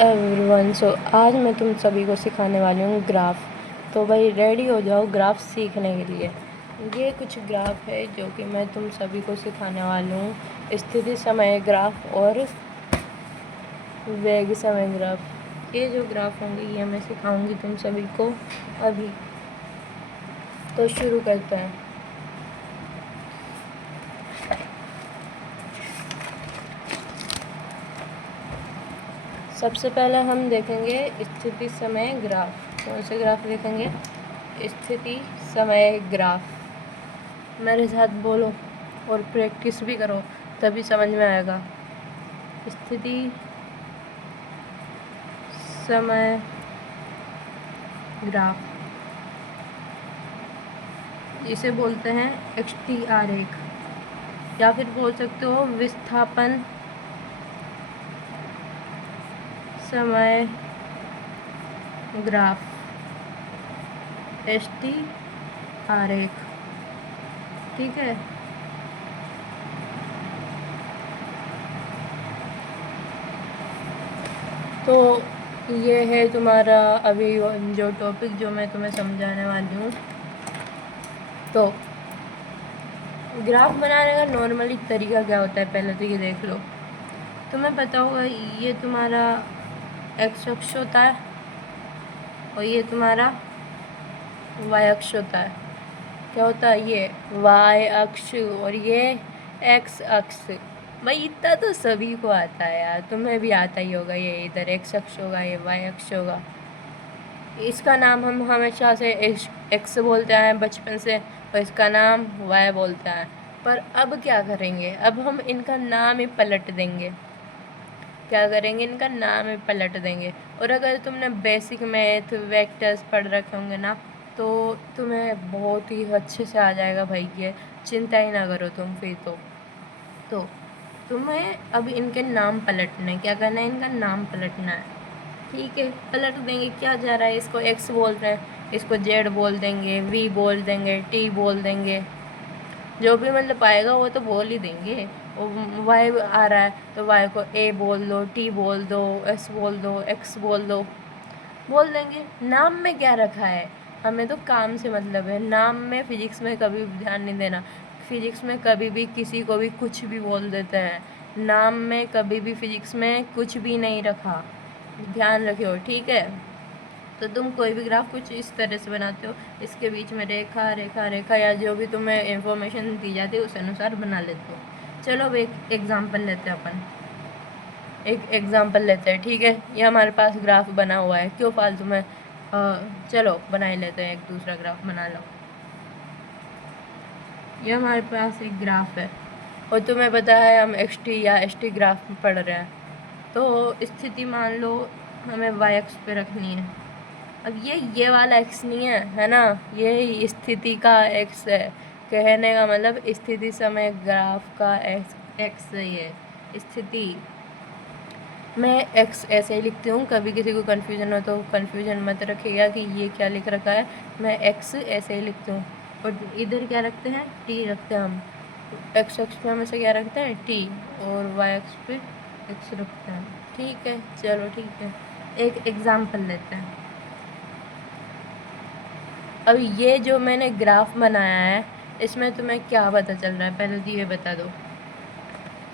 Everyone, सो आज मैं तुम सभी को सिखाने वाली हूँ ग्राफ। तो भाई रेडी हो जाओ ग्राफ सीखने के लिए। ये कुछ ग्राफ है जो कि मैं तुम सभी को सिखाने वाली हूँ। स्थिति समय ग्राफ और वेग समय ग्राफ। ये जो ग्राफ होंगे ये मैं सिखाऊंगी तुम सभी को अभी। तो शुरू करते हैं। सबसे पहले हम देखेंगे स्थिति समय ग्राफ। कौन से ग्राफ देखेंगे? स्थिति समय ग्राफ। मेरे साथ बोलो और प्रैक्टिस भी करो तभी समझ में आएगा। स्थिति समय ग्राफ, इसे बोलते हैं XT आरेख, या फिर बोल सकते हो विस्थापन समय ग्राफ, ST आरेख। ठीक है, तो ये है तुम्हारा अभी जो टॉपिक जो मैं तुम्हें समझाने वाली हूँ। तो ग्राफ बनाने का नॉर्मली तरीका क्या होता है, पहले तो ये देख लो। तुम्हें पता होगा ये तुम्हारा एक्स अक्ष होता है और ये तुम्हारा वाई अक्ष होता है। क्या होता है? ये वाई अक्ष और ये एक्स अक्ष। भाई इतना तो सभी को आता है यार, तुम्हें भी आता ही होगा। ये इधर एक्स अक्ष होगा, ये वाई अक्ष होगा। इसका नाम हम हमेशा से एक्स बोलते हैं बचपन से, और इसका नाम वाई बोलते हैं। पर अब क्या करेंगे? अब हम इनका नाम ही पलट देंगे। क्या करेंगे? इनका नाम ही पलट देंगे। और अगर तुमने बेसिक मैथ वेक्टर्स पढ़ रखे होंगे ना, तो तुम्हें बहुत ही अच्छे से आ जाएगा भाई। ये चिंता ही ना करो तुम फिर तो तुम्हें अब इनके नाम पलटना है। क्या करना है? इनका नाम पलटना है। ठीक है, पलट देंगे। क्या जा रहा है? इसको एक्स बोल रहे हैं, इसको जेड बोल देंगे, वी बोल देंगे, टी बोल देंगे। जो भी मतलब आएगा वो तो बोल ही देंगे। वाई आ रहा है तो वाई को ए बोल दो, टी बोल दो, एस बोल दो, एक्स बोल दो, बोल देंगे। नाम में क्या रखा है? हमें तो काम से मतलब है। नाम में फिजिक्स में कभी ध्यान नहीं देना। फिजिक्स में कभी भी किसी को भी कुछ भी बोल देते हैं। नाम में कभी भी फिजिक्स में कुछ भी नहीं रखा, ध्यान रखियो। ठीक है, तो तुम कोई भी ग्राफ कुछ इस तरह से बनाते हो, इसके बीच में रेखा रेखा रेखा या जो भी तुम्हें इंफॉर्मेशन दी जाती है उस अनुसार बना लेते हो। चलो अब एक एग्जांपल लेते हैं अपन। एक एग्जांपल लेते हैं, ठीक है। ये हमारे पास ग्राफ बना हुआ है, क्यों फालतू में चलो बना ही लेते हैं। एक दूसरा ग्राफ बना लो। ये हमारे पास एक ग्राफ है और तुम्हें पता है हम XT या ST ग्राफ पढ़ रहे हैं। तो स्थिति मान लो हमें वाई अक्ष पे रखनी है। अब ये वाला एक्स नहीं है, है ना? ये स्थिति का एक्स है। कहने का मतलब स्थिति समय ग्राफ का एक्स है। ये स्थिति मैं एक्स ऐसे ही लिखती हूँ। कभी किसी को कन्फ्यूजन हो तो कन्फ्यूजन मत रखिएगा कि ये क्या लिख रखा है। मैं एक्स ऐसे ही लिखती हूँ। और इधर क्या रखते हैं? टी रखते हैं हम। एक्स अक्ष पे हमेशा क्या रखते हैं? टी। और वाई अक्ष पे एक्स रखते हैं। ठीक है, चलो ठीक है। एक एग्जाम्पल लेते हैं। अब ये जो मैंने ग्राफ बनाया है इसमें तुम्हें क्या पता चल रहा है, पहले तो ये बता दो।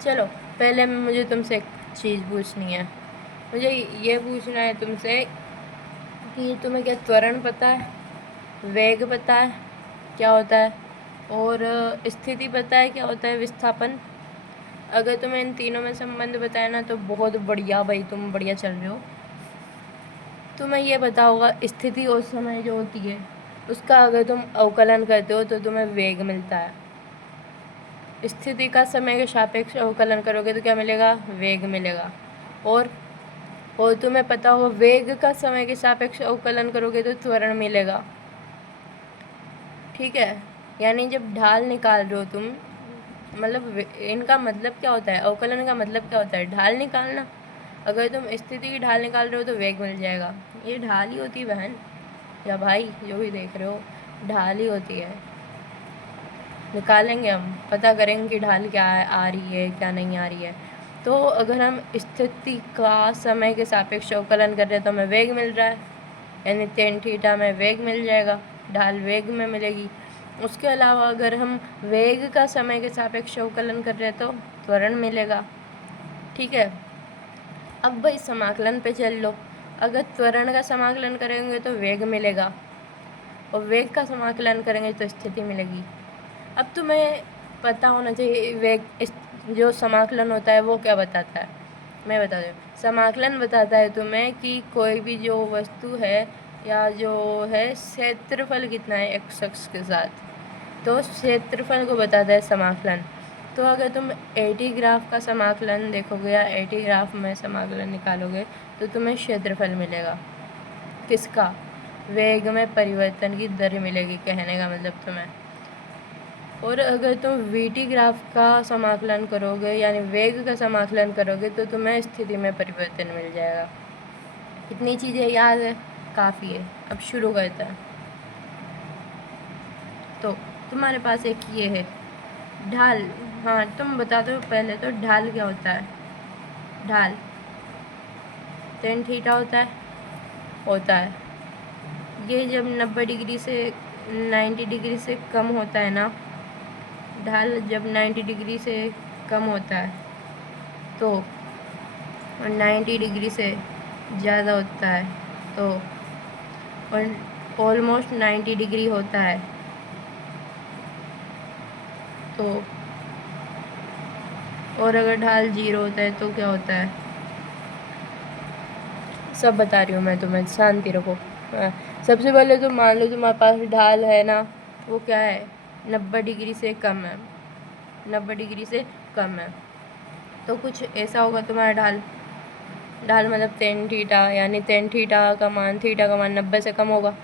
चलो पहले मुझे तुमसे एक चीज़ पूछनी है। मुझे ये पूछना है तुमसे कि तुम्हें क्या त्वरण पता है, वेग पता है क्या होता है, और स्थिति पता है क्या होता है, विस्थापन। अगर तुम्हें इन तीनों में संबंध बताया ना तो बहुत बढ़िया भाई, तुम बढ़िया चल रहे हो। तुम्हें ये पता होगा स्थिति और समय जो होती है उसका अगर तुम अवकलन करते हो तो तुम्हें वेग मिलता है। स्थिति का समय के सापेक्ष अवकलन करोगे तो क्या मिलेगा? वेग मिलेगा। और तुम्हें पता होगा वेग का समय के सापेक्ष अवकलन करोगे तो त्वरण मिलेगा। ठीक है, यानी जब ढाल निकाल रहे हो तुम, मतलब इनका मतलब क्या होता है? अवकलन का मतलब क्या होता है? ढाल निकालना। अगर तुम स्थिति की ढाल निकाल रहे हो तो वेग मिल जाएगा। ये ढाल ही होती है बहन या भाई, जो भी देख रहे हो, ढाल ही होती है। निकालेंगे हम, पता करेंगे कि ढाल क्या आ रही है क्या नहीं आ रही है। तो अगर हम स्थिति का समय के सापेक्ष अवकलन कर रहे हैं तो हमें वेग मिल रहा है, यानी tan थीटा में वेग मिल जाएगा, ढाल वेग में मिलेगी। उसके अलावा अगर हम वेग का समय के सापेक्ष अवकलन कर रहे हैं तो त्वरण मिलेगा। ठीक है, अब भाई समाकलन पे चल लो। अगर त्वरण का समाकलन करेंगे तो वेग मिलेगा, और वेग का समाकलन करेंगे तो स्थिति मिलेगी। अब तुम्हें पता होना चाहिए वेग जो समाकलन होता है वो क्या बताता है। मैं बता दूँ, समाकलन बताता है तुम्हें कि कोई भी जो वस्तु है या जो है क्षेत्रफल कितना है एक्स अक्ष के साथ, तो क्षेत्रफल को बताता है समाकलन। तो अगर तुम एटी ग्राफ का समाकलन देखोगे या एटी ग्राफ में समाकलन निकालोगे तो तुम्हें क्षेत्रफल मिलेगा। किसका? वेग में परिवर्तन की दर मिलेगी, कहने का मतलब तुम्हें। और अगर तुम वीटी ग्राफ का समाकलन करोगे यानी वेग का समाकलन करोगे तो तुम्हें स्थिति में परिवर्तन मिल जाएगा। इतनी चीज़ें याद है, काफ़ी है। अब शुरू करते हैं। तो तुम्हारे पास एक ये है ढाल। हाँ, तुम बता दो पहले तो ढाल क्या होता है। ढाल tan थीटा होता है। ये जब 90 डिग्री से 90 डिग्री से कम होता है ना, ढाल जब 90 डिग्री से कम होता है तो, और 90 डिग्री से ज़्यादा होता है तो, और ऑलमोस्ट 90 डिग्री होता है तो, और अगर ढाल 0 होता है तो क्या होता है। सब बता रही हूँ मैं तुम्हें, शांति रखो। सबसे पहले तो मान लो तुम्हारे पास ढाल है ना, वो क्या है 90 डिग्री से कम है। 90 डिग्री से कम है तो कुछ ऐसा होगा तुम्हारा ढाल मतलब tan थीटा, यानी tan थीटा का मान 90 से कम होगा।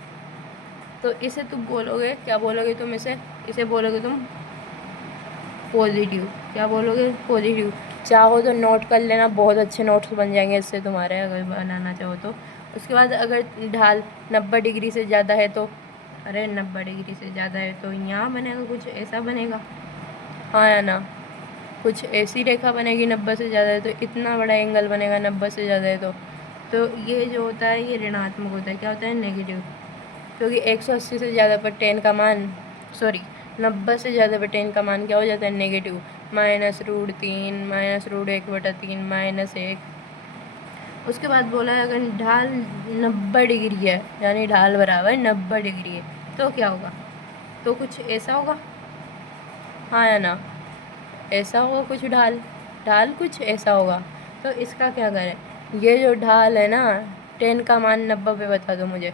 तो इसे तुम बोलोगे, क्या बोलोगे तुम इसे बोलोगे तुम पॉजिटिव। क्या बोलोगे? पॉजिटिव। चाहो तो नोट कर लेना, बहुत अच्छे नोट्स बन जाएंगे इससे तुम्हारे, अगर बनाना चाहो तो। उसके बाद अगर ढाल 90 डिग्री से ज़्यादा है तो, अरे 90 डिग्री से ज़्यादा है तो यहाँ बनेगा, कुछ ऐसा बनेगा, हाँ या ना। कुछ ऐसी रेखा बनेगी 90 से ज़्यादा है तो, इतना बड़ा एंगल बनेगा 90 से ज़्यादा है तो ये जो होता है ये ऋणात्मक होता है। क्या होता है? नेगेटिव। क्योंकि 180 से ज़्यादा पर tan का मान 90 से ज़्यादा पर tan का मान क्या हो जाता है? नेगेटिव। -√3 -√1/3 -1। उसके बाद बोला है अगर ढाल 90 डिग्री है, यानी ढाल बराबर 90 डिग्री है तो क्या होगा? तो कुछ ऐसा होगा, हाँ या ना। ऐसा होगा कुछ ढाल कुछ ऐसा होगा। तो इसका क्या करें? ये जो ढाल है ना, tan का मान 90 पे बता दो मुझे,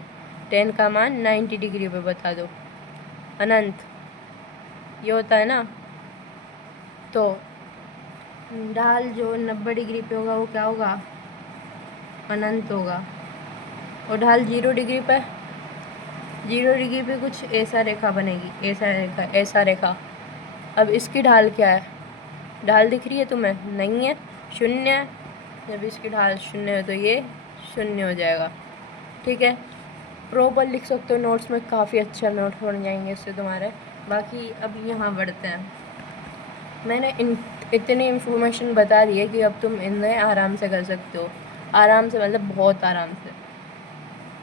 tan का मान 90 डिग्री पे बता दो। अनंत ये होता है ना, तो ढाल जो 90 डिग्री पे होगा वो क्या होगा? अनंत होगा। और ढाल 0 डिग्री पे, 0 डिग्री पे कुछ ऐसा रेखा बनेगी, ऐसा रेखा। अब इसकी ढाल क्या है? ढाल दिख रही है तुम्हें? नहीं है, 0 है। जब इसकी ढाल 0 है तो ये 0 हो जाएगा। ठीक है, प्रॉपर लिख सकते हो नोट्स में, काफ़ी अच्छा नोट बन जाएंगे इससे तुम्हारे। बाकी अब यहाँ बढ़ते हैं। मैंने इतनी इन्फॉर्मेशन बता दी है कि अब तुम इन्हें आराम से कर सकते हो, आराम से मतलब बहुत आराम से।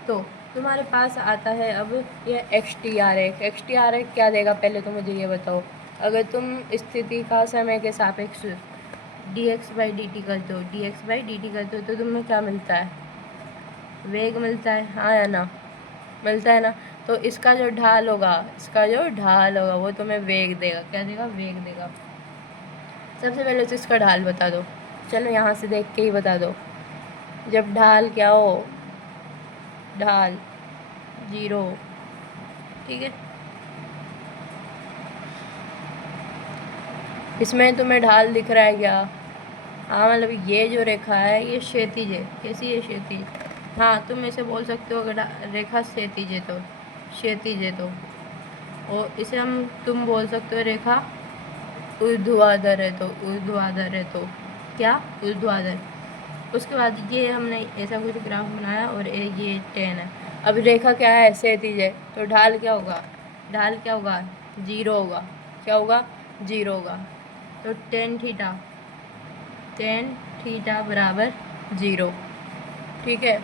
तो तुम्हारे पास आता है अब ये XTR क्या देगा पहले तो मुझे ये बताओ। अगर तुम स्थिति का समय के सापेक्ष dx/dt करते हो तो तुम्हें क्या मिलता है? वेग मिलता है, हाँ या ना। मिलता है ना। तो इसका जो ढाल होगा वो तुम्हें वेग देगा। क्या देगा? वेग देगा। सबसे पहले तो इसका ढाल बता दो। चलो यहाँ से देख के ही बता दो। जब ढाल क्या हो? ढाल 0, ठीक है। इसमें तुम्हें ढाल दिख रहा है क्या? हाँ, मतलब ये जो रेखा है ये क्षैतिज है। कैसी है? क्षैतिज। हाँ, तुम इसे बोल सकते हो अगर रेखा क्षैतिज है तो। और इसे तुम बोल सकते हो रेखा ऊर्ध्वाधर है तो। क्या? ऊर्ध्वाधर। उसके बाद ये हमने ऐसा कुछ ग्राफ बनाया और ये tan है। अब रेखा क्या है? क्षैतिज है तो ढाल क्या होगा? 0 होगा। क्या होगा? 0 होगा। तो tan थीटा टेन थीटा बराबर 0, ठीक है।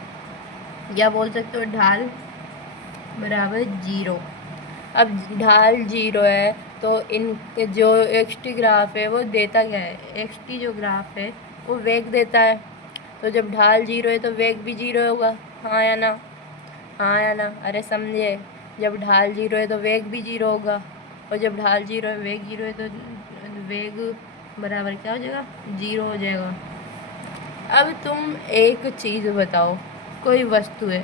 या बोल सकते हो ढाल बराबर 0। अब ढाल 0 है तो इन जो एक्स टी ग्राफ है वो देता क्या है, एक्स टी जो ग्राफ है वो वेग देता है। तो जब ढाल 0 है तो वेग भी 0 होगा, हाँ या ना, हाँ या ना, अरे समझे। जब ढाल 0 है तो वेग भी 0 होगा, और जब ढाल 0 है वेग 0 है तो वेग बराबर क्या हो जाएगा, 0 हो जाएगा। अब तुम एक चीज़ बताओ, कोई वस्तु है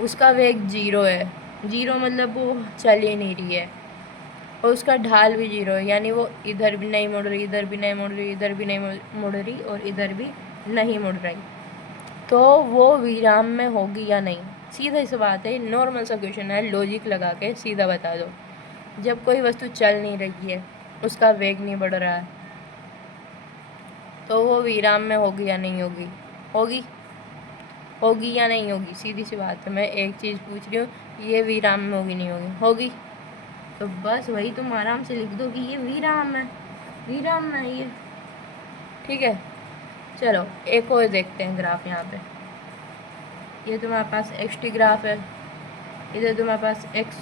उसका वेग 0 है, 0 मतलब वो चल ही नहीं रही है, और उसका ढाल भी 0 है, यानी वो इधर भी नहीं मुड़ रही, इधर भी नहीं मुड़ रही, इधर भी नहीं मुड़ रही, और इधर भी नहीं मुड़ रही, तो वो विराम में होगी या नहीं। सीधा सी बात है, नॉर्मल सा क्वेश्चन है, लॉजिक लगा के सीधा बता दो। जब कोई वस्तु चल नहीं रही है, उसका वेग नहीं बढ़ रहा है, तो वो विराम में होगी या नहीं होगी, होगी, होगी या नहीं होगी, सीधी सी बात है। मैं एक चीज़ पूछ रही हूँ, ये विराम में होगी नहीं होगी, होगी। तो बस वही तुम आराम से लिख दो कि ये विराम है, विराम में है ये, ठीक है। चलो एक और देखते हैं ग्राफ। यहाँ पे ये तुम्हारे पास एक्स टी ग्राफ है, इधर तुम्हारे पास एक्स,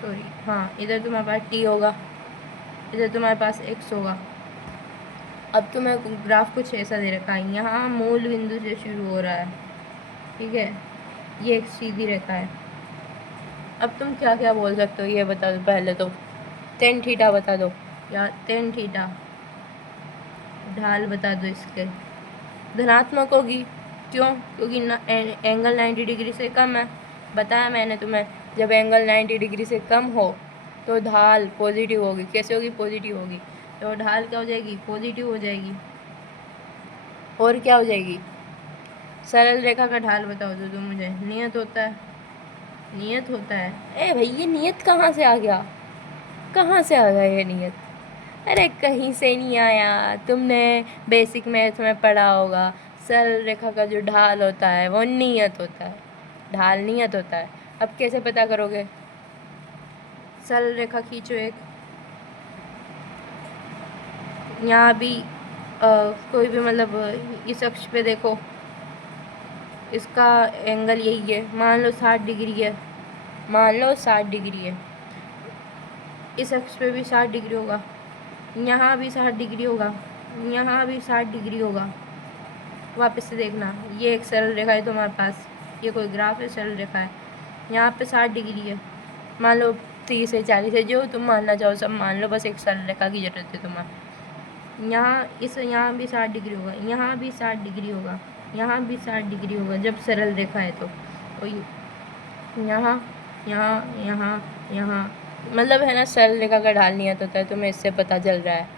सॉरी हाँ, इधर तुम्हारे पास टी होगा, इधर तुम्हारे पास एक्स होगा। अब तुम्हें ग्राफ कुछ ऐसा दे रखा है, यहाँ मूल बिंदु से शुरू हो रहा है, ठीक है, ये एक सीधी रेखा है। अब तुम क्या क्या बोल सकते हो ये बता दो, पहले तो टेन थीटा बता दो, या टेन थीटा ढाल बता दो इसके, धनात्मक होगी, क्यों, क्योंकि एंगल 90 डिग्री से कम है, बताया मैंने तुम्हें। जब एंगल 90 डिग्री से कम हो तो ढाल पॉजिटिव होगी, कैसे होगी, पॉजिटिव होगी, तो ढाल क्या हो जाएगी, पॉजिटिव हो जाएगी। और क्या हो जाएगी, सरल रेखा का ढाल बताओ तो मुझे, नियत होता है, नियत होता है। ए भाई ये नियत कहाँ से आ गया, कहाँ से आ गया ये नियत, अरे कहीं से नहीं आया, तुमने बेसिक मैथ में पढ़ा होगा, सरल रेखा का जो ढाल होता है वो नियत होता है, ढाल नियत होता है। अब कैसे पता करोगे, सरल रेखा खींचो एक, यहाँ भी कोई भी मतलब इस अक्ष पे देखो, इसका एंगल यही है, मान लो 60 डिग्री है, मान लो 60 डिग्री है, इस अक्ष पे भी 60 डिग्री होगा, यहाँ भी 60 डिग्री होगा, यहाँ भी 60 डिग्री होगा। वापस से देखना, ये एक सरल रेखा है तुम्हारे पास, ये कोई ग्राफ है, सरल रेखा है, यहाँ पे 60 डिग्री है, मान लो 30 है, 40 है, जो तुम मानना चाहो सब मान लो, बस एक सरल रेखा की ज़रूरत है तुम्हें। यहाँ भी 60 डिग्री होगा, यहाँ भी 60 डिग्री होगा, यहाँ भी 60 डिग्री होगा, जब सरल रेखा है तो यहाँ यहाँ यहाँ यहाँ, मतलब है ना, सरल रेखा का ढाल नियत होता है, तुम्हें इससे पता चल रहा है,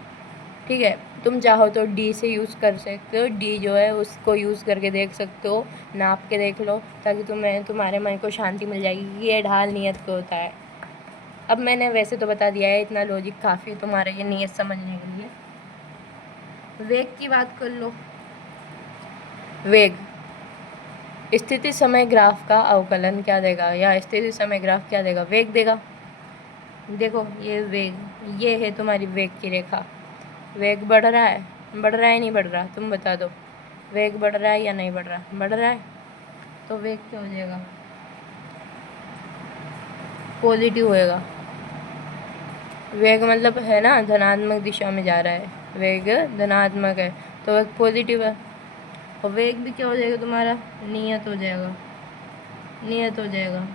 ठीक है। तुम चाहो तो डी से यूज़ कर सकते हो, डी जो है उसको यूज़ करके देख सकते हो, नाप के देख लो, ताकि तुम्हारे मन को शांति मिल जाएगी कि ये ढाल नियत को होता है। अब मैंने वैसे तो बता दिया है, इतना लॉजिक काफ़ी है तुम्हारे ये नियत समझने के लिए। वेग की बात कर लो, वेग स्थिति समय ग्राफ का अवकलन क्या देगा, या स्थिति समय ग्राफ क्या देगा, वेग देगा। देखो ये वेग, ये है तुम्हारी वेग की रेखा, वेग बढ़ रहा है, बढ़ रहा है नहीं बढ़ रहा, तुम बता दो, वेग बढ़ रहा है या नहीं बढ़ रहा, बढ़ रहा है, तो वेग क्या हो जाएगा, पॉजिटिव होएगा। वेग मतलब है ना, धनात्मक दिशा में जा रहा है, वेग धनात्मक है तो वेग पॉजिटिव है, और वेग भी क्या हो जाएगा तुम्हारा, नियत हो जाएगा, नियत हो जाएगा।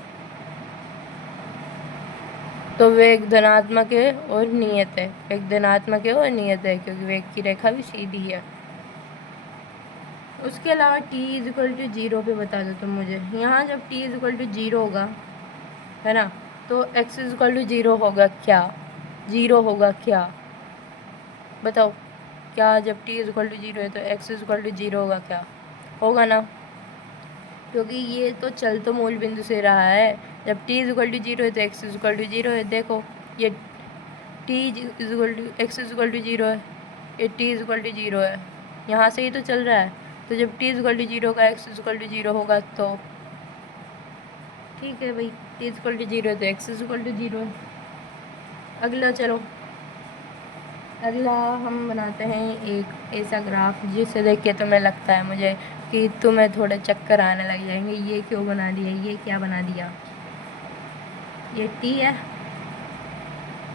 तो वेग धनात्मक है और नियत है, वेग धनात्मक है और नियत है, क्योंकि वेग की रेखा भी सीधी है। उसके अलावा t इज इक्वल टू 0 पे बता दो तुम मुझे, यहाँ जब t इज इक्वल टू 0 होगा, है ना, तो x इज इक्वल टू 0 होगा क्या, 0 होगा क्या, बताओ, क्या जब t इज इक्वल टू 0 है तो x इज इक्वल टू 0 होगा क्या, होगा ना, क्योंकि ये तो चल तो मूल बिंदु से रहा है। जब t इज इक्वल टू 0 है तो x इज इक्वल टू 0 है, देखो ये t is equal to x is equal to 0 है, ये t इज इक्वल टू 0 है, यहाँ से ही तो चल रहा है, तो जब t इज इक्वल टू 0 का x इज इक्वल टू 0 होगा तो ठीक है भाई, t इज इक्वल टू 0 है तो x इज इक्वल टू 0 है। अगला चलो, अगला हम बनाते हैं एक ऐसा ग्राफ जिसे देख के तुम्हें लगता है मुझे कि तुम्हें थोड़े चक्कर आने लग जाएंगे, ये क्यों बना दिया, ये क्या बना दिया। ये t है,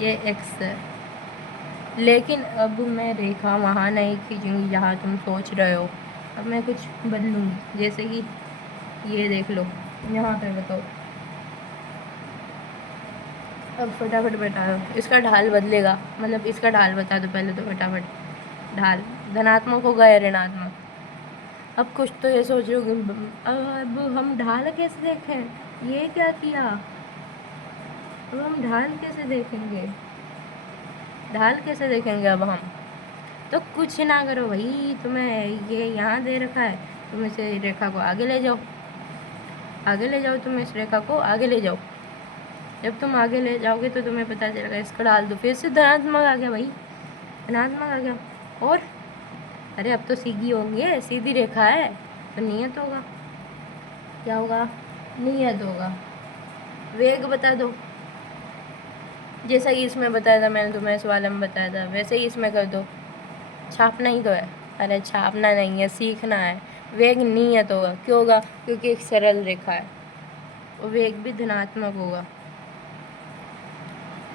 ये x है, लेकिन अब मैं रेखा वहाँ नहीं खींचूँगी जहाँ तुम सोच रहे हो। अब मैं कुछ बदलूँगी, जैसे कि ये देख लो, यहाँ पे बताओ। अब फटाफट बता दो, इसका ढाल बदलेगा, मतलब इसका ढाल बता दो पहले तो फटाफट। ढाल धनात्मक होगा या ऋणात्मक। अब कुछ तो ये सोच रहे हो अब हम ढाल कैसे देखें, ये क्या किया, अब हम ढाल कैसे देखेंगे, ढाल कैसे देखेंगे अब हम। तो कुछ ना करो भाई, तुम्हें ये यहाँ दे रखा है, तुम इसे रेखा को आगे ले जाओ, आगे ले जाओ, तुम इस रेखा को आगे ले जाओ। जब तुम आगे ले जाओगे तो तुम्हें पता चलेगा, इसको डाल दो, फिर से धनात्मक आ गया भाई, धनात्मक आ गया। और अरे अब तो सीधी होंगे, सीधी रेखा है तो नियत होगा, क्या होगा, नियत होगा। वेग बता दो, जैसा कि इसमें बताया था मैंने तुम्हें, इस वाले में बताया था, वैसे ही इसमें कर दो। छापना ही तो है, अरे छापना नहीं है, सीखना है। वेग नियत होगा, क्यों होगा, क्योंकि एक सरल रेखा है, और वेग भी धनात्मक होगा,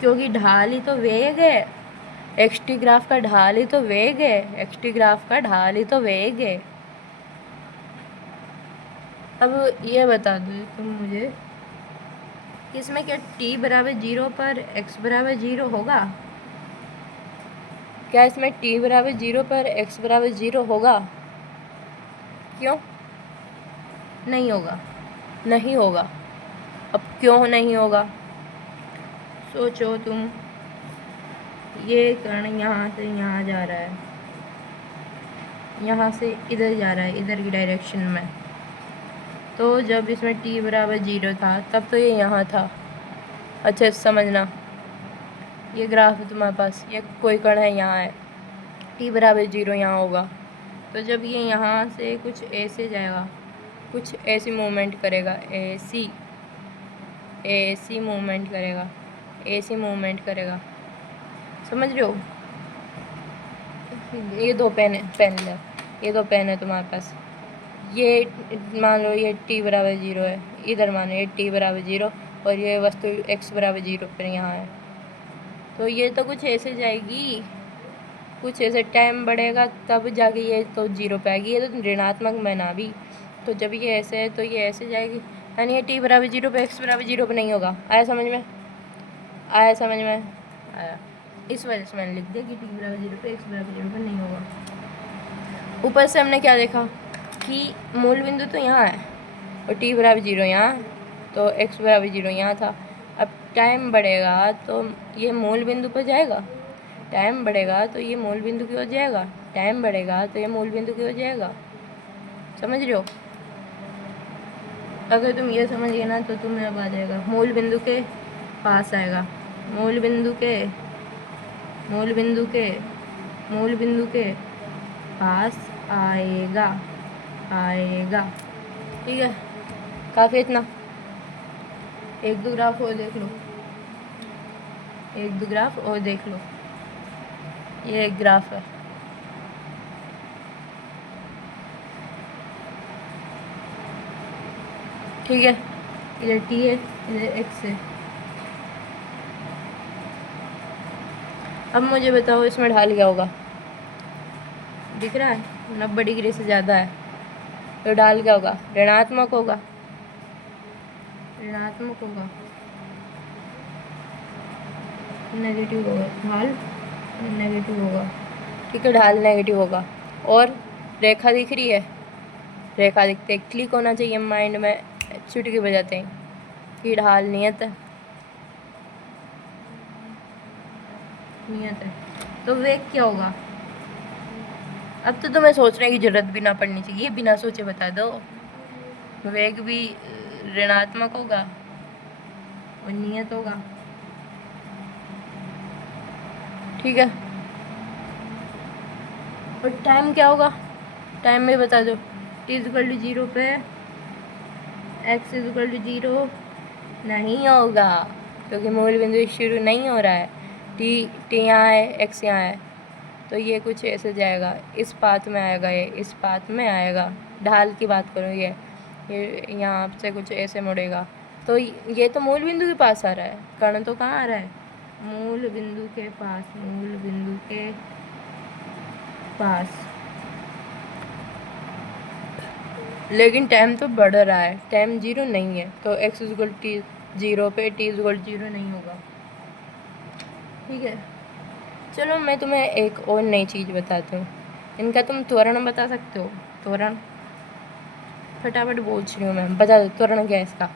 क्योंकि ढाल ही तो वेग है। एक्स-टी ग्राफ का ढाल ही तो वेग है, एक्स-टी ग्राफ का ढाल ही तो वेग है। अब ये बता दो तुम मुझे, इसमें क्या t बराबर 0 पर x बराबर 0 होगा, क्या इसमें t बराबर 0 पर x बराबर 0 होगा, क्यों नहीं होगा, नहीं होगा। अब क्यों नहीं होगा, सोचो तुम। ये कण यहाँ से यहाँ जा रहा है, यहाँ से इधर जा रहा है, इधर की डायरेक्शन में। तो जब इसमें t बराबर 0 था तब तो ये यहाँ था। अच्छा समझना, ये ग्राफ है तुम्हारे पास, ये कोई कण है यहाँ है, t बराबर 0 यहाँ होगा। तो जब ये यहाँ से कुछ ऐसे जाएगा, कुछ ऐसी मूवमेंट करेगा, ऐसी मूवमेंट करेगा, ऐसी मूवमेंट करेगा, समझ रहे हो। ये दो पेन है, ये दो पेन है तुम्हारे पास। ये मान लो ये t बराबर 0 है, इधर मानो ये t बराबर 0 और ये वस्तु x बराबर 0 पर यहाँ है। तो ये तो कुछ ऐसे जाएगी, कुछ ऐसे टाइम बढ़ेगा तब जाके ये तो 0 पे आएगी, ये तो ऋणात्मक में ना भी। तो जब ये ऐसे है तो ये ऐसे जाएगी, यानी ये t बराबर 0 पे x बराबर 0 पे नहीं होगा। आया समझ में, आया समझ में, आया। इस वजह से मैंने लिख दिया कि t बराबर 0 पे x बराबर 0 पे नहीं होगा। ऊपर से हमने क्या देखा कि मूल बिंदु तो यहाँ है और t बराबर 0 यहाँ, तो x बराबर 0 यहाँ था। अब टाइम बढ़ेगा तो ये मूल बिंदु पर जाएगा, टाइम बढ़ेगा तो ये मूल बिंदु की ओर जाएगा, टाइम बढ़ेगा तो ये मूल बिंदु की ओर जाएगा, समझ रहे हो। अगर तुम ये समझ गए ना तो तुम्हें अब आ जाएगा, मूल बिंदु के पास आएगा, मूल बिंदु के पास आएगा, ठीक है। काफ़ी इतना, एक दो ग्राफ और देख लो, एक दो ग्राफ और देख लो। ये एक ग्राफ है, ठीक है, इधर t है, इधर x है। अब मुझे बताओ इसमें ढाल क्या होगा, दिख रहा है 90 डिग्री से ज़्यादा है, तो ढाल क्या होगा, ऋणात्मक होगा, ऋणात्मक होगा, नेगेटिव होगा, ढाल नेगेटिव होगा, ठीक है, ढाल नेगेटिव होगा। और रेखा दिख रही है, रेखा दिखते क्लिक होना चाहिए माइंड में, चुटकी बजाते हैं कि ढाल नियत है, नियत है। तो वेग क्या होगा, अब तो तुम्हें सोचने की जरूरत भी ना पड़नी चाहिए, बिना सोचे बता दो। वेग भी ऋणात्मक होगा और नियत होगा, ठीक है। और टाइम क्या होगा, टाइम में बता दो, t=0 पे x=0 नहीं होगा, क्योंकि मूल बिंदु शुरू नहीं हो रहा है, t यहाँ है, x यहाँ है, तो ये कुछ ऐसे जाएगा, इस पाथ में आएगा, ये इस पाथ में आएगा। ढाल की बात करूँ, ये यहाँ से कुछ ऐसे मुड़ेगा। तो ये तो मूल बिंदु के पास आ रहा है, कर्ण तो कहाँ आ रहा है? मूल बिंदु के पास, मूल बिंदु के पास। लेकिन टाइम तो बढ़ रहा है, टाइम 0 नहीं है, तो x इक्वल टी 0 पे t इक्वल 0 नहीं होगा। ठीक है, चलो मैं तुम्हें एक और नई चीज़ बताती हूँ। इनका तुम त्वरण बता सकते हो? त्वरण फटाफट पूछ रही हूँ मैं, बता दो त्वरण क्या है इसका।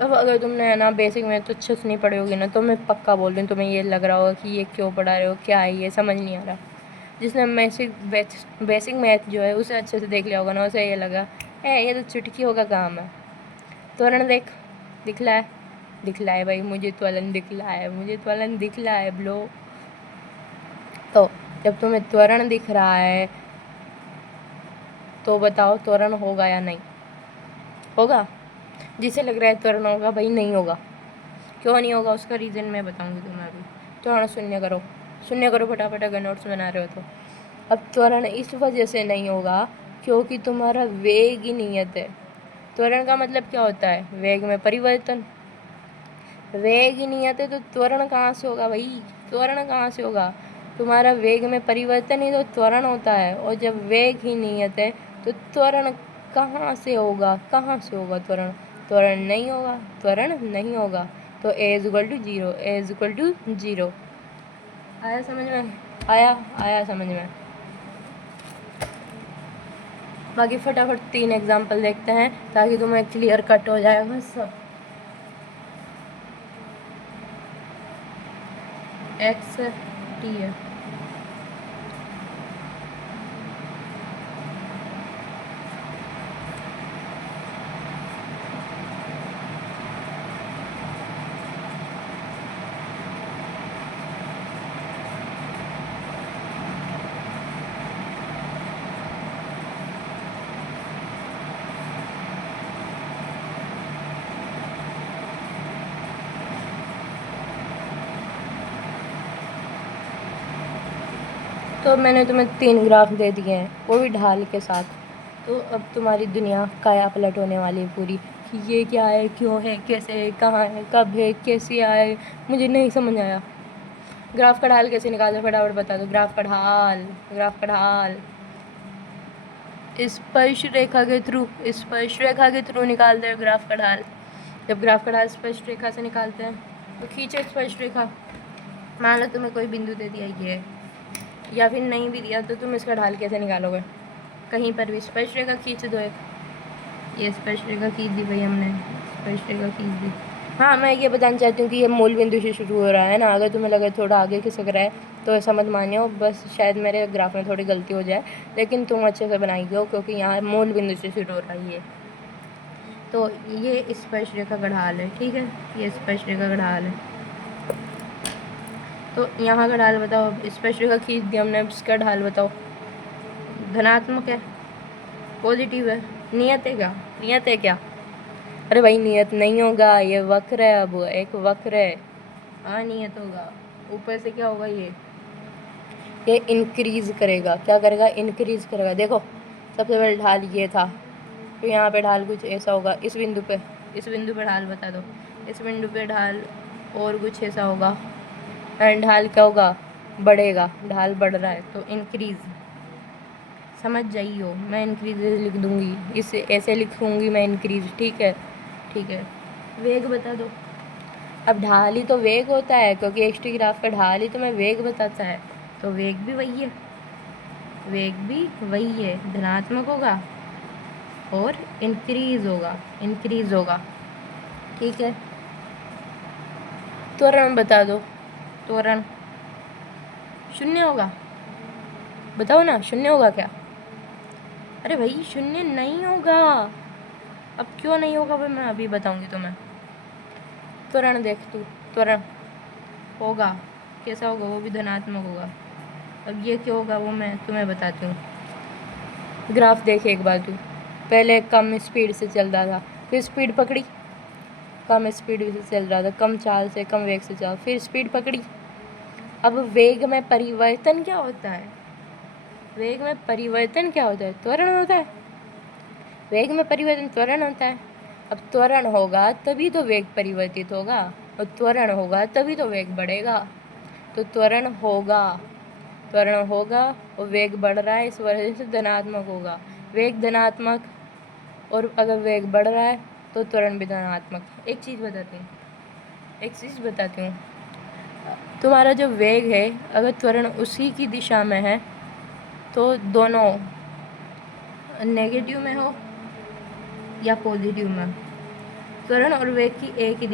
अब अगर तुमने है ना बेसिक में तो अच्छे से नहीं पढ़ी होगी ना, तो मैं पक्का बोल रही हूँ तुम्हें ये लग रहा होगा कि ये क्यों पढ़ा रहे हो, क्या है ये, समझ नहीं आ रहा। जिसने बेसिक मैथ जो है उसे अच्छे से देख लिया होगा ना, उसे ये लगा ये तो चुटकियों का काम है। त्वरण दिखला है भाई, मुझे त्वरण दिखला है ब्लो। तो जब तुम्हें त्वरण दिख रहा है तो बताओ त्वरण होगा या नहीं होगा? जिसे लग रहा है त्वरण होगा, भाई नहीं होगा। क्यों नहीं होगा उसका रीज़न मैं बताऊंगी तुम्हें अभी। त्वरण शून्य करो फटाफट अगर नोट्स बना रहे हो तो। अब त्वरण इस वजह से नहीं होगा क्योंकि तुम्हारा वेग ही नियत है। त्वरण का मतलब क्या होता है? वेग में परिवर्तन। वेग ही नियत है तो त्वरण कहाँ से होगा भाई? त्वरण कहाँ से होगा? तुम्हारा वेग में परिवर्तन ही तो त्वरण होता है, और जब वेग ही नियत है तो त्वरण कहाँ से होगा? त्वरण? त्वरण नहीं होगा। तो a इक्वल टू 0। आया समझ में? आया समझ में? बाकी फटाफट 3 एग्जाम्पल देखते हैं ताकि तुम्हें क्लियर कट हो जाएगा सब। x t है, तो मैंने तुम्हें 3 ग्राफ दे दिए हैं, वो भी ढाल के साथ। तो अब तुम्हारी दुनिया काया पलट होने वाली है पूरी, कि ये क्या है, क्यों है, कैसे है, कहाँ है, कब है, कैसे आए, मुझे नहीं समझ आया। ग्राफ का ढाल कैसे निकालते हैं फटाफट बता दो। ग्राफ का ढाल स्पर्श रेखा के थ्रू निकालते हैं ग्राफ का ढाल। जब ग्राफ का ढाल स्पर्श रेखा से निकालते हैं तो खींचे स्पर्श रेखा। मान लो तुम्हें कोई बिंदु दे दिया ये, या फिर नहीं भी दिया तो तुम इसका ढाल कैसे निकालोगे? कहीं पर भी स्पर्श रेखा खींच दो एक। ये स्पर्श रेखा खींच दी भाई हमने, स्पर्श रेखा खींच दी। हाँ, मैं ये बताना चाहती हूँ कि ये मूल बिंदु से शुरू हो रहा है ना। अगर तुम्हें लगे थोड़ा आगे खिसक रहा है तो ऐसा मत मानियो, बस शायद मेरे ग्राफ में थोड़ी गलती हो जाए, लेकिन तुम अच्छे से बनाई हो क्योंकि यहाँ मूल बिंदु से शुरू हो रहा है ये। तो ये स्पर्श रेखा का ढाल है, ठीक है, ये स्पर्श रेखा का ढाल है। तो यहाँ का ढाल बताओ, स्पर्श रेखा खींच दी हमने, इसका ढाल बताओ। धनात्मक है, पॉजिटिव है, नियत है क्या? अरे भाई नियत नहीं होगा, ये वक्र है, अब एक वक्र है, अनियत होगा। ऊपर से क्या होगा? ये इंक्रीज करेगा। क्या करेगा? इंक्रीज करेगा। देखो सबसे पहले ढाल ये था, तो यहाँ पे ढाल कुछ ऐसा होगा। इस बिंदु पे ढाल बता दो। इस बिंदु पे ढाल और कुछ ऐसा होगा, एंड ढाल क्या होगा? बढ़ेगा। ढाल बढ़ रहा है तो इंक्रीज। समझ जाइयो, मैं इंक्रीज लिख दूंगी, इसे ऐसे लिखूंगी मैं इंक्रीज, ठीक है। वेग बता दो। अब ढाल ही तो वेग होता है, क्योंकि एक्स-टी ग्राफ का ढाल ही तो मैं वेग बताता है, तो वेग भी वही है, धनात्मक होगा और इंक्रीज होगा, ठीक है। त्वरण बता दो। त्वरण शून्य होगा, बताओ ना, शून्य होगा क्या? अरे भाई शून्य नहीं होगा। अब क्यों नहीं होगा भाई, मैं अभी बताऊंगी तुम्हें। त्वरण देख तू, त्वरण होगा, कैसा होगा? वो भी धनात्मक होगा। अब ये क्यों होगा वो मैं तुम्हें बताती हूँ। ग्राफ देख एक बार तू, पहले कम स्पीड से चल रहा था, फिर स्पीड पकड़ी, कम स्पीड से चल रहा था, कम चाल से, कम वेग से चल, फिर स्पीड पकड़ी, अब वेग में परिवर्तन क्या होता है? वेग में परिवर्तन क्या होता है? त्वरण होता है। वेग में परिवर्तन त्वरण होता है। अब त्वरण होगा तभी तो वेग परिवर्तित होगा, और त्वरण होगा तभी तो वेग बढ़ेगा। तो त्वरण होगा और वेग बढ़ रहा है, इस वजह से धनात्मक होगा। वेग धनात्मक, और अगर वेग बढ़ रहा है तो त्वरण भी धनात्मक। एक चीज़ बताती हूँ, तुम्हारा जो वेग है, अगर त्वरण उसी की दिशा में है तो दोनों नेगेटिव में हो या पॉजिटिव में, त्वरण और वेग की एक ही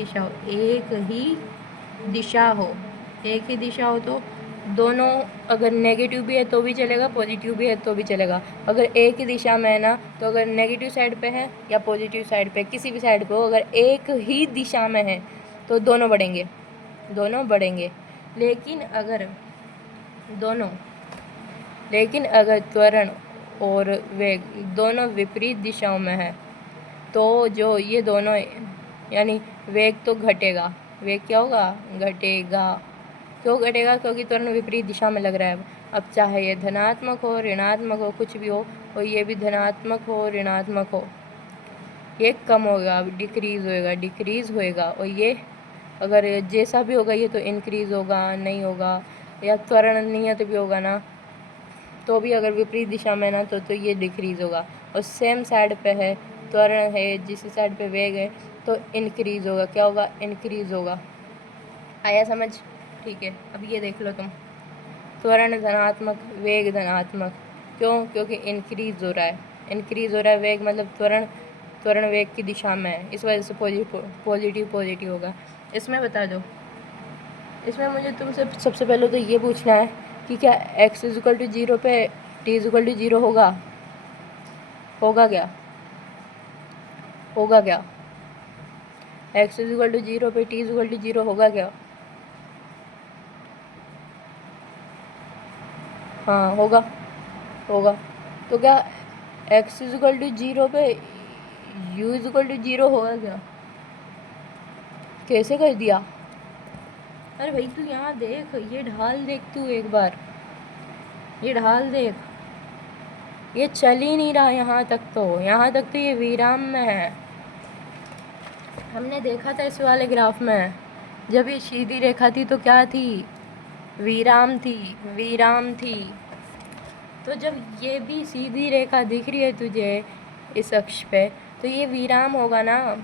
दिशा हो तो दोनों, अगर नेगेटिव भी है तो भी चलेगा, पॉजिटिव भी है तो भी चलेगा। अगर एक ही दिशा में है ना, तो अगर नेगेटिव साइड पे है या पॉजिटिव साइड पे, किसी भी साइड पे हो, अगर एक ही दिशा में है तो दोनों बढ़ेंगे। लेकिन अगर त्वरण और वेग दोनों विपरीत दिशाओं में है तो जो ये दोनों, यानी वेग तो घटेगा। वेग क्या होगा? घटेगा। क्यों घटेगा? क्योंकि त्वरण विपरीत दिशा में लग रहा है। अब चाहे ये धनात्मक हो, ऋणात्मक हो, कुछ भी हो, और ये भी धनात्मक हो, ऋणात्मक हो, ये कम होगा, डिक्रीज़ होएगा। और ये अगर जैसा भी होगा, ये तो इंक्रीज़ होगा, नहीं होगा, या त्वरण नहीं है तो भी होगा ना, तो भी अगर विपरीत दिशा में ना तो ये डिक्रीज़ होगा। और सेम साइड पे है, त्वरण है, जिस साइड पे वेग है, तो इंक्रीज़ होगा। क्या होगा? इंक्रीज़ होगा। आया समझ? ठीक है। अब ये देख लो तुम, त्वरण धनात्मक, वेग धनात्मक। क्यों? क्योंकि इंक्रीज़ हो रहा है वेग, मतलब त्वरण वेग की दिशा में है, इस वजह से पॉजिटिव होगा। इसमें बता दो, इसमें मुझे तुमसे सबसे पहले तो ये पूछना है कि क्या x=0 पे t=0 होगा क्या? x=0 पे t=0 होगा क्या? हाँ, होगा। तो क्या x=0 पे u=0 होगा क्या? कैसे कर दिया? अरे भाई तू यहाँ देख, ये ढाल देख, तू एक बार ये ढाल देख, ये चल ही नहीं रहा। यहाँ तक तो ये विराम में है। हमने देखा था इस वाले ग्राफ में, जब ये सीधी रेखा थी तो क्या थी? विराम थी। तो जब ये भी सीधी रेखा दिख रही है तुझे इस अक्ष पे, तो ये विराम होगा ना।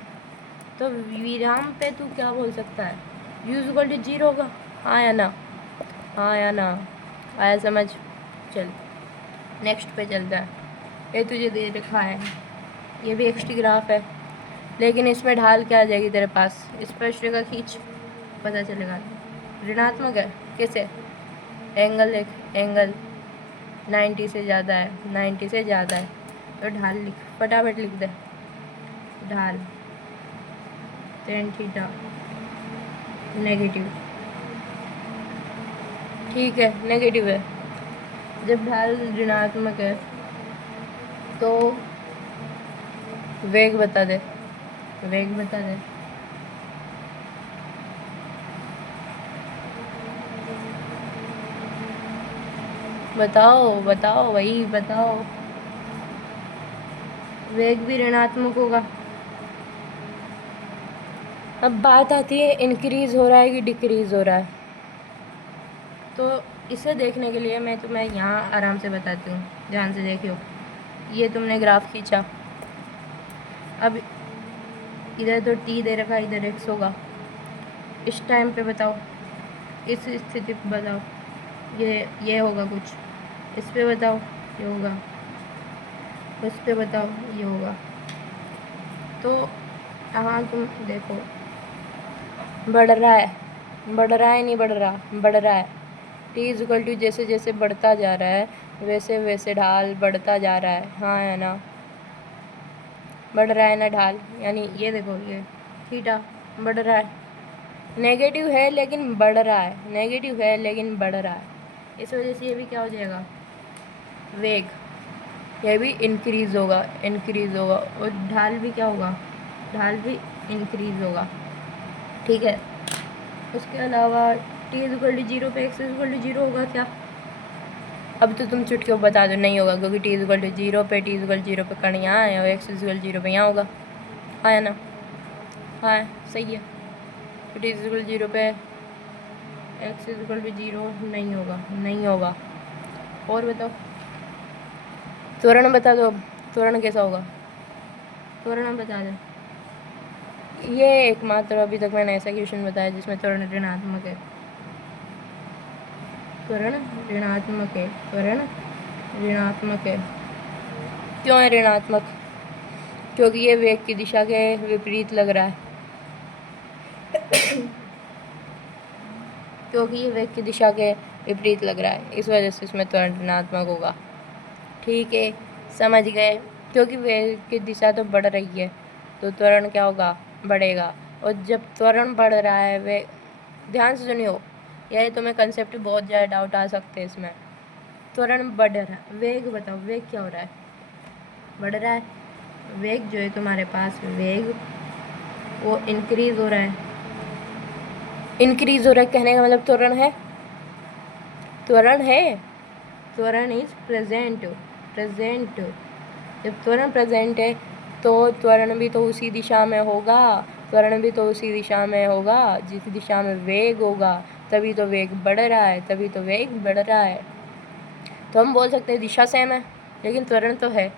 तो विराम पे तू क्या बोल सकता है? u=0 होगा। हाँ या ना? आया समझ? चल नेक्स्ट पे चलता है। ये तुझे दे रखा है, ये भी एक्स ग्राफ है, लेकिन इसमें ढाल क्या आ जाएगी तेरे पास? स्पर्श रेखा खींच, पता चलेगा। ऋणात्मक है। कैसे? एंगल देख, एंगल 90 से ज़्यादा है, तो ढाल लिख, फटाफट लिख दे। ढाल tan थीटा नेगेटिव, ठीक है, नेगेटिव है। जब ढाल ऋणात्मक है तो वेग बता दे। बताओ वही बताओ। वेग भी ऋणात्मक होगा। अब बात आती है इंक्रीज़ हो रहा है कि डिक्रीज़ हो रहा है। तो इसे देखने के लिए मैं तुम्हें यहाँ आराम से बताती हूँ, ध्यान से देखियो। ये तुमने ग्राफ खींचा, अब इधर तो t दे रखा, इधर x होगा। इस टाइम पे बताओ, इस स्थिति पे बताओ, ये होगा कुछ, इस पे बताओ ये होगा, उस पे बताओ ये होगा। तो यहाँ तुम देखो, बढ़ रहा है नहीं बढ़ रहा है। t जैसे जैसे बढ़ता जा रहा है वैसे वैसे ढाल बढ़ता जा रहा है। हाँ या ना? बढ़ रहा है ना ढाल, यानी ये देखो, ये थीटा बढ़ रहा है, नेगेटिव है लेकिन बढ़ रहा है, इस वजह से ये भी क्या हो जाएगा? वेग, ये भी इंक्रीज़ होगा, और ढाल भी क्या होगा? ढाल भी इंक्रीज़ होगा। ठीक है। उसके अलावा t=0 पे x=0 होगा क्या? अब तो तुम चुटकियों बता दो नहीं होगा, क्योंकि t=0 पे कण यहाँ है और x=0 पे यहाँ होगा। हाँ है ना? हाँ सही है। तो t=0 पे x=0 नहीं होगा, नहीं होगा। और बताओ, त्वरण बता दो। अब त्वरण कैसा होगा? त्वरण बता दो। ये एकमात्र अभी तक मैंने ऐसा क्वेश्चन बताया जिसमें त्वरण ऋणात्मक है। त्वरण ऋणात्मक है, त्वरण ऋणात्मक है। क्यों है ऋणात्मक? क्योंकि ये वेग की दिशा के विपरीत लग रहा है। क्योंकि ये वेग की दिशा के विपरीत लग रहा है, इस वजह से इसमें त्वरण ऋणात्मक होगा। ठीक है, समझ गए। क्योंकि वेग की दिशा तो बढ़ रही है तो त्वरण क्या होगा? बढ़ेगा। और जब त्वरण बढ़ रहा है, वे ध्यान से सुनियो, यह तुम्हें कंसेप्ट बहुत ज़्यादा डाउट आ सकते हैं इसमें। त्वरण बढ़ रहा है, वेग बताओ, वेग क्या हो रहा है? बढ़ रहा है। वेग जो है तुम्हारे पास, वेग वो इंक्रीज हो रहा है। इंक्रीज हो रहा है कहने का मतलब त्वरण है, त्वरण है। त्वरण इज प्रेजेंट, प्रेजेंट। जब त्वरण प्रेजेंट है तो त्वरण भी तो उसी दिशा में होगा, त्वरण भी तो उसी दिशा में होगा जिस दिशा में वेग होगा, तभी तो वेग बढ़ रहा है, तभी तो वेग बढ़ रहा है। तो हम बोल सकते हैं दिशा सेम है लेकिन त्वरण तो है।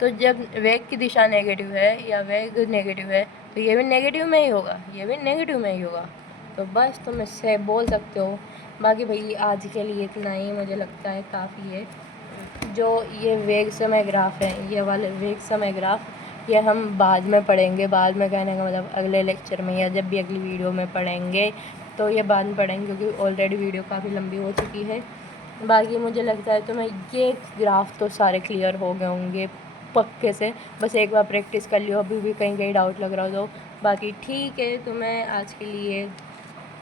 तो जब वेग की दिशा नेगेटिव है या वेग नेगेटिव है तो ये भी नेगेटिव में ही होगा, ये भी नेगेटिव में ही होगा। तो बस तुम इससे बोल सकते हो। बाकी भाई आज के लिए इतना ही मुझे लगता है काफ़ी है। जो ये वेग समय ग्राफ है, ये वाले वेग समय ग्राफ, ये हम बाद में पढ़ेंगे। बाद में कहने का मतलब अगले लेक्चर में या जब भी अगली वीडियो में पढ़ेंगे, तो ये बाद में पढ़ेंगे क्योंकि ऑलरेडी वीडियो काफ़ी लंबी हो चुकी है। बाकी मुझे लगता है तुम्हें ये ग्राफ तो सारे क्लियर हो गए होंगे पक्के से। बस एक बार प्रैक्टिस कर लियो, अभी भी कहीं कहीं डाउट लग रहा हो तो। बाकी ठीक है, तो मैं आज के लिए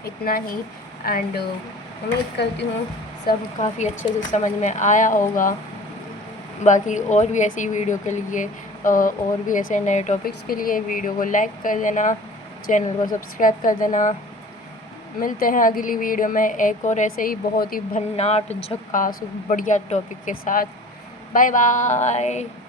इतना ही। एंड उम्मीद करती हूँ सब काफ़ी अच्छे से समझ में आया होगा। बाकी और भी ऐसी वीडियो के लिए और भी ऐसे नए टॉपिक्स के लिए वीडियो को लाइक कर देना, चैनल को सब्सक्राइब कर देना। मिलते हैं अगली वीडियो में एक और ऐसे ही बहुत ही भन्नाट झक्कास बढ़िया टॉपिक के साथ। Bye bye.